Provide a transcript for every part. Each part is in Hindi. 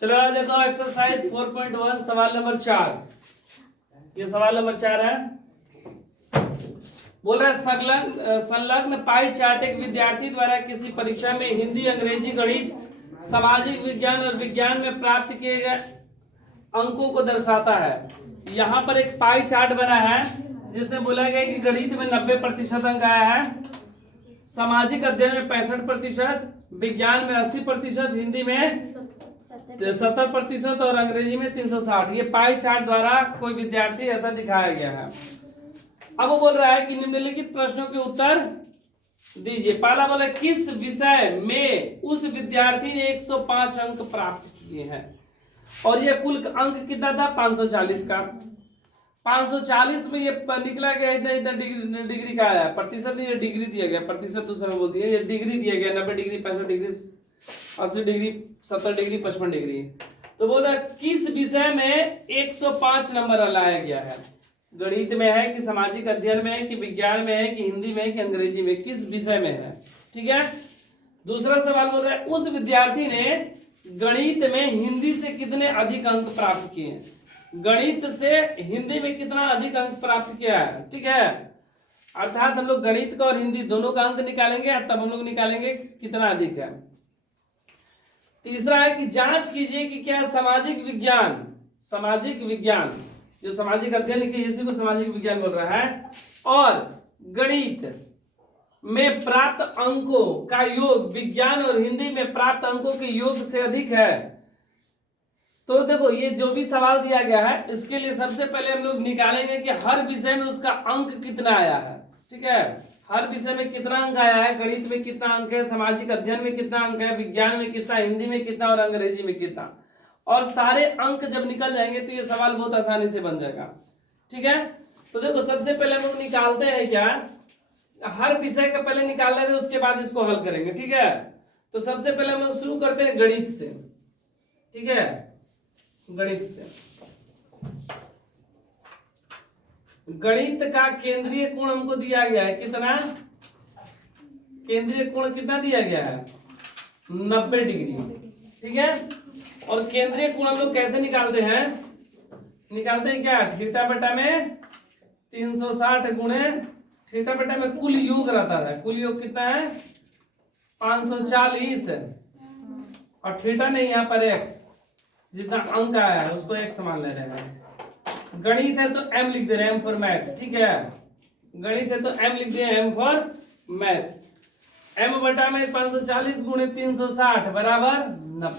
चलो आज देखो एक्सरसाइज 4.1 सवाल नंबर 4। ये सवाल नंबर 4 है। बोल रहा है संलग्न पाई चार्ट एक विद्यार्थी द्वारा किसी परीक्षा में हिंदी, अंग्रेजी, गणित, सामाजिक विज्ञान और विज्ञान में प्राप्त किए गए अंकों को दर्शाता है। यहाँ पर एक पाई चार्ट बना है जिसमें बोला गया कि गणित में 90% अंक आया है, सामाजिक अध्ययन में 65%, विज्ञान में 80%, हिंदी में 70% और अंग्रेजी में 360। ये पाई चार्ट द्वारा कोई विद्यार्थी ऐसा दिखाया गया है। अब वो बोल रहा है कि निम्नलिखित प्रश्नों के उत्तर दीजिए। पहला बोला किस विषय में उस विद्यार्थी ने 105 अंक प्राप्त किए हैं, और ये कुल अंक कितना था 540 का। 540 में ये निकला गया इधर डिग्री का आया, प्रतिशत ये डिग्री दिया गया, प्रतिशत तो समय बोलती है, ये डिग्री दिया गया 90 degree, 65 degree, 80 degree, 70 degree, 55 degree. तो बोला किस विषय में 105 नंबर लाया गया है, गणित में है कि सामाजिक अध्ययन में है कि विज्ञान में है कि हिंदी में है कि अंग्रेजी में, किस विषय में है। ठीक है। दूसरा सवाल बोल रहा है उस विद्यार्थी ने गणित में हिंदी से कितने अधिक अंक प्राप्त किए, गणित से हिंदी में कितना अधिक अंक प्राप्त किया है। ठीक है। अर्थात हम लोग गणित का और हिंदी दोनों का अंक निकालेंगे, तब हम लोग निकालेंगे कितना अधिक है। तीसरा है कि जांच कीजिए कि क्या सामाजिक विज्ञान जो सामाजिक अध्ययन की इसी को सामाजिक विज्ञान बोल रहा है, और गणित में प्राप्त अंकों का योग विज्ञान और हिंदी में प्राप्त अंकों के योग से अधिक है। तो देखो ये जो भी सवाल दिया गया है इसके लिए सबसे पहले हम लोग निकालेंगे कि हर विषय में उसका अंक कितना आया है। ठीक है। हर विषय में कितना अंक आया है, गणित में कितना अंक है, सामाजिक अध्ययन में कितना अंक है, विज्ञान में कितना, हिंदी में कितना और अंग्रेजी में कितना। और सारे अंक जब निकल जाएंगे तो ये सवाल बहुत आसानी से बन जाएगा। ठीक है। तो देखो सबसे पहले हम लोग निकालते हैं क्या, हर विषय का पहले निकाल लेंगे, उसके बाद इसको हल करेंगे। ठीक है। तो सबसे पहले हम लोग शुरू करते हैं गणित से। ठीक है। गणित से गणित का केंद्रीय कोण हमको दिया गया है कितना, केंद्रीय कोण कितना दिया गया है 90 डिग्री। ठीक है। और केंद्रीय कोण हम लोग कैसे निकालते हैं, क्या थीटा बटा में 360 गुणे थीटा बटा में कुल योग रहता है, कुल योग कितना है 540, और थीटा नहीं यहाँ पर x, जितना अंक आया है उसको x मान ले रहे हैं। गणित है तो m लिख दे रहे हैं, m फॉर मैथ। ठीक है। गणित है तो m लिख दे m फॉर मैथ। m बटा में 540 गुणे 360 बराबर 90।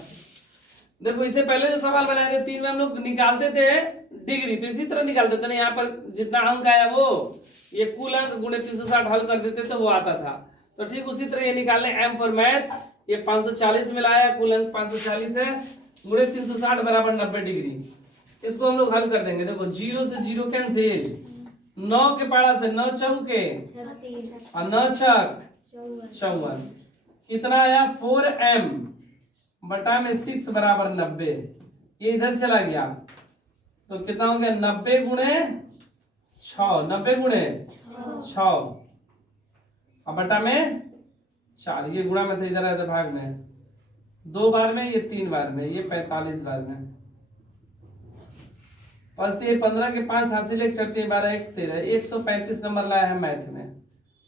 देखो इससे पहले जो सवाल बनाए थे 3 में हम लोग निकालते थे डिग्री, तो इसी तरह निकालते थे ना, यहाँ पर जितना अंक आया वो ये कुल अंक गुणे 360 हल कर देते तो वो आता था। तो ठीक उसी तरह ये निकालने m फॉर मैथ, ये 540 में लाया, कुल अंक 540 है, गुणे 360 बराबर 90 डिग्री। इसको हम लोग हल कर देंगे। देखो 0 से 0 कैंसिल, 9 के पारा से 9 चौके और 9 छक 54, कितना आया 4m बटा में 6 बराबर 90। ये इधर चला गया तो कितना हो गया 90 गुणे 6, 90 गुणे 6 और बटा में 4, ये गुणा में था, इधर आया था भाग में, 2 बार में, ये 3 बार में, ये 45 बार में। बस ये 15 के 5 हासिल 1 चढ़ती 12 1 13, 135 नंबर लाया है मैथ में।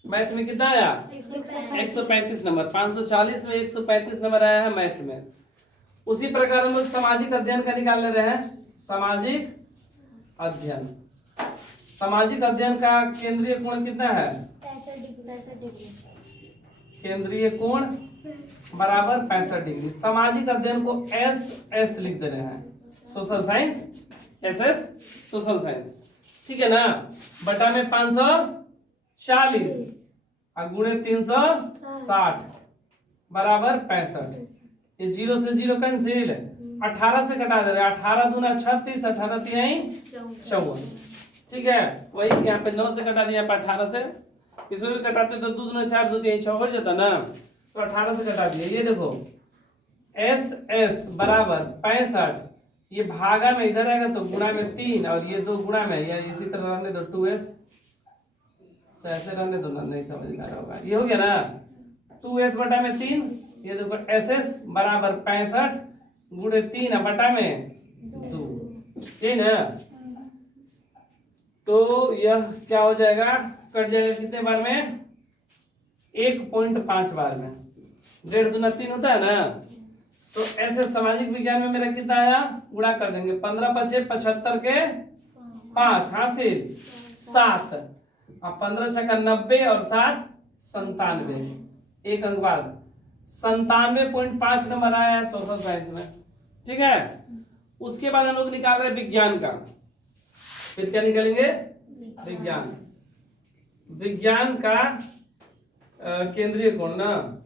मैथ में कितना आया 135 नंबर, 540 में 135 नंबर आया है मैथ में। उसी प्रकार हम लोग सामाजिक अध्ययन का निकाल ले रहे हैं। सामाजिक अध्ययन का केंद्रीय कोण कितना है 65 डिग्री। केंद्रीय कोण बराबर 65 डिग्री। सामाजिक अध्ययन को एस लिख दे रहे हैं, social science, SS social science. ठीक है ना। बटा में 540 और गुणे 360 बराबर 65। ये 0 से 0 कैंसिल, 18 से कटा दे रहे हैं, 18 दूना 36, 18 तिहाई 54। ठीक है। वही यहाँ पे 9 से कटा दिया, 18 से, इसमें भी कटाते तो 2 दूना 4, 2 तिहाई 6 हो जाता ना, तो 18 से कटा दिया। ये देखो SS बराबर 65, ये भागा में इधर आएगा तो गुणा में 3, और ये 2 गुणा में, या इसी तरह रहने दो 2s, तो ऐसे रहने दो ना, नहीं समझ में आ रहा होगा। ये हो गया ना 2s बटा में 3, ये देखो SS बराबर 65 गुणे 3 बटा में 2, ठीक ना। तो यह क्या हो जाएगा, कट जाएगा कितने बार में, 1.5 बार में। 1.5 दूना 3 होता है ना। तो ऐसे सामाजिक विज्ञान में मेरा कितना आया, गुणा कर देंगे, 15 पचे 75 के 5 हासिल 7, और 15 छक्का 90 और 7 97, एक अंक बाद 97.5 नंबर आया है सोशल साइंस में, ठीक है। उसके बाद हम लोग निकाल रहे हैं विज्ञान का। फिर क्या निकालेंगे, विज्ञान। विज्ञान का केंद्रीय कोण ना,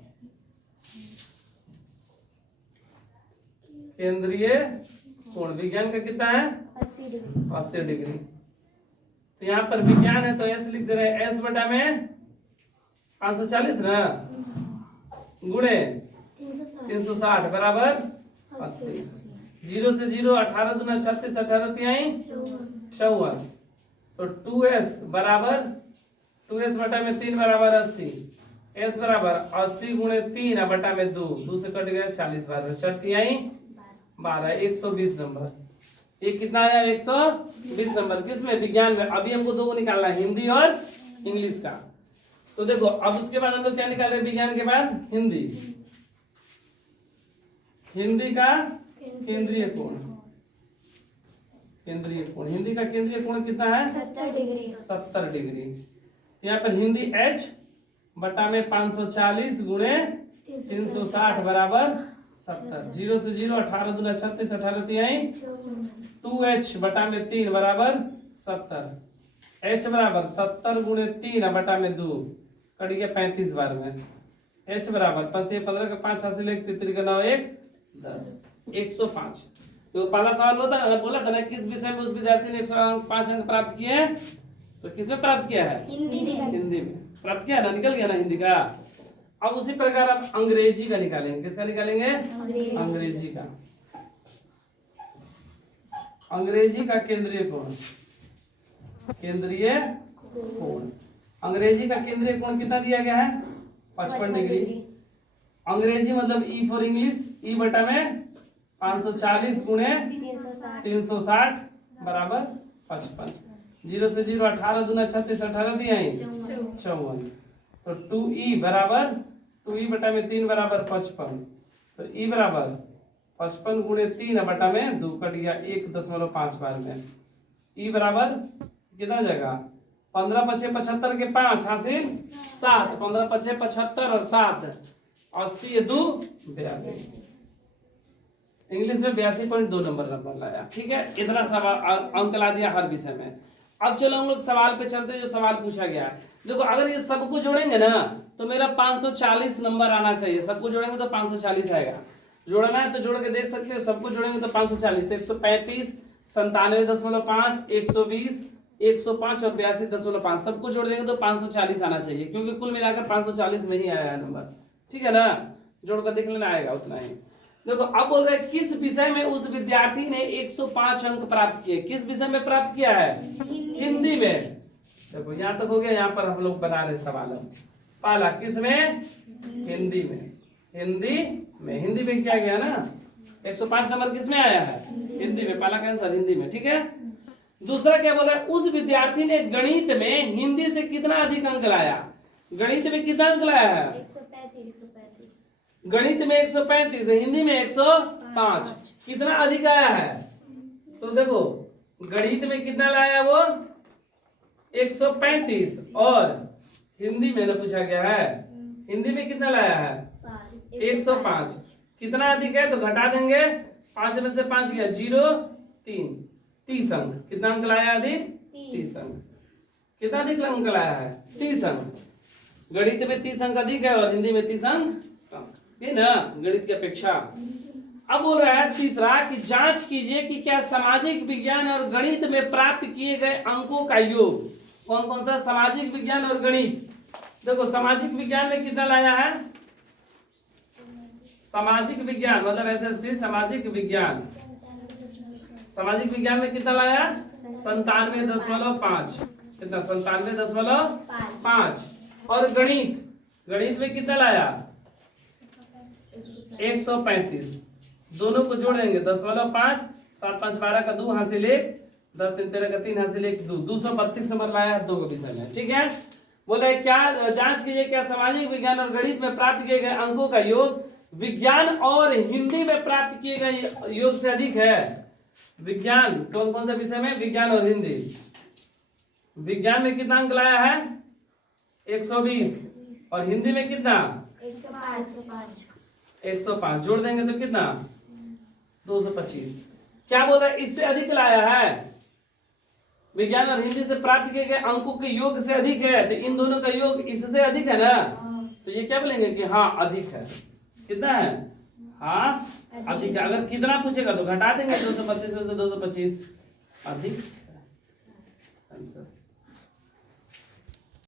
केंद्रीय कोण विज्ञान का कितना है, 80 डिग्री। 80 डिग्री। तो यहाँ पर विज्ञान है तो एस लिख दे रहे हैं, एस बटा में 540 ना, गुणे 360 बराबर 80। 0 से 0, 18 दूना 36, 18 तिहाई 54। तो 2s बराबर 2s बटा में 3 बराबर 80, s बराबर 80 गुणे 3 बटा में 2, 2 से कट गया 40 बार में 4 तिहाई 12, 120 नंबर। ये कितना आया, 120 नंबर। किसमें, विज्ञान में। अभी हमको दो को निकालना है, हिंदी और इंग्लिश का। तो देखो अब उसके बाद हम लोग क्या निकाल रहे हैं, विज्ञान के बाद हिंदी। हिंदी का केंद्रीय कोण, केंद्रीय कोण, हिंदी का केंद्रीय कोण कितना है, 70 डिग्री। 70 डिग्री। तो यहाँ पर हिंदी h बटा में 540 गुणे 360 बराबर 70। 0 से 0, 18 दूना 36, 18 तिहाई 2h बटा में 3 बराबर 70। h बराबर 70 गुणे 3 बटा में 2, कट गया 35 बार में। h बराबर 15 का 5 हासिल 1, 33 का 9 1 10, 105। तो पहला सवाल होता है ना, बोला था ना किस विषय में उस विद्यार्थी ने 105 अंक प्राप्त किए हैं, तो किसमें प्राप्त किया है, हिंदी में। हिंदी में प्राप्त किया ना, निकल गया ना हिंदी का। अब उसी प्रकार आप अंग्रेजी का निकालेंगे। किसका निकालेंगे, अंग्रेजी का। अंग्रेजी का केंद्रीय कोण, केंद्रीय कोण, अंग्रेजी का केंद्रीय कोण कितना दिया गया है, 55 डिग्री। अंग्रेजी मतलब ई फॉर इंग्लिश, ई बटा में 540 गुणे 360 बराबर 55। 0 से 0, 18 दूना 36, 18 तिहाई 54। तो 2e बराबर 2e बटा में 3 बराबर 55। तो e बराबर 55 गुणे 3 बटा में 2, कट गया 1.5 बार में। e बराबर कितना हो जाएगा, 15 पचे 75 के 5 हासिल 7, 15 पचे 75 और 7 80 2 82। इंग्लिश में 82.2 नंबर लाया, ठीक है। इतना सवाल अंक ला दिया हर विषय में। अब चलो हम लोग सवाल पे चलते हैं, जो सवाल पूछा गया है। देखो अगर ये सबको जोड़ेंगे ना तो मेरा 540 नंबर आना चाहिए। सबको जोड़ेंगे तो 540 आएगा। जोड़ना है तो जोड़ के देख सकते हैं, सबको जोड़ेंगे तो 540, 135, 97.5, 120, 105 और 82.5, सबको जोड़ देंगे तो 540 आना चाहिए, क्योंकि कुल मिलाकर 540 में ही आया है नंबर, ठीक है ना। जोड़ कर देख लेना, आएगा उतना ही। देखो अब बोल रहे हैं किस विषय में उस विद्यार्थी ने 105 अंक प्राप्त किए। किस विषय में प्राप्त किया है, हिंदी में। देखो यहाँ तक हो गया। यहाँ पर हम लोग बना रहे सवाल। पहला किस में, हिंदी में। हिंदी में, हिंदी में क्या गया ना, 105 नंबर किस में आया है, हिंदी में। पहला का आंसर हिंदी में, ठीक है। दूसरा क्या बोल रहा है, उस विद्यार्थी ने गणित में हिंदी से कितना अधिक अंक लाया। गणित में कितना अंक लाया है, 135। गणित में 135 है, हिंदी में 105। कितना अधिक आया है, तो देखो गणित में कितना लाया वो 135, और हिंदी में ना पूछा गया है, हिंदी में कितना लाया है 105। कितना अधिक है तो घटा देंगे, 5 में से 5 गया 0, 3, 30 अंक। कितना अंक लाया अधिक, 30 अंक। कितना अधिक अंक लाया है, 30 अंक। गणित में 30 अंक अधिक है और हिंदी में 30 अंक कम, ये ना गणित की अपेक्षा। अब बोल रहा है तीसरा कि जांच कीजिए कि क्या सामाजिक विज्ञान और गणित में प्राप्त किए गए अंकों का योग। कौन कौन सा, सामाजिक विज्ञान और गणित। देखो सामाजिक विज्ञान में कितना लाया है, सामाजिक विज्ञान मतलब एसएसटी सामाजिक विज्ञान, सामाजिक विज्ञान में कितना लाया 97.5। कितना 97.5। और गणित, गणित में कितना लाया 135। दोनों को जोड़ेंगे 10.5 7 5 12 का 2 हासिल 1 10 3 13 का 3 हासिल 1 2 232 नंबर लाया है 2 को विषय में। ठीक है, बोले क्या जांच कीजिए क्या सामाजिक विज्ञान और गणित में प्राप्त किए गए अंकों का योग विज्ञान और हिंदी में प्राप्त किए गए योग से अधिक है। विज्ञान कौन कौन से विषय में, विज्ञान और हिंदी। विज्ञान में कितना अंक लाया है 120 और हिंदी में कितना 105 105 जोड़ देंगे तो कितना 225। क्या बोल रहा है इससे अधिक लाया है, विज्ञान और हिंदी से प्राप्त किए गए अंकों के योग से अधिक है, तो इन दोनों का योग इससे अधिक है ना, तो ये क्या बोलेंगे कि हाँ अधिक है। कितना है, हाँ अधिक है। अगर कितना पूछेगा तो घटा देंगे 232 में से 225 अधिक आंसर।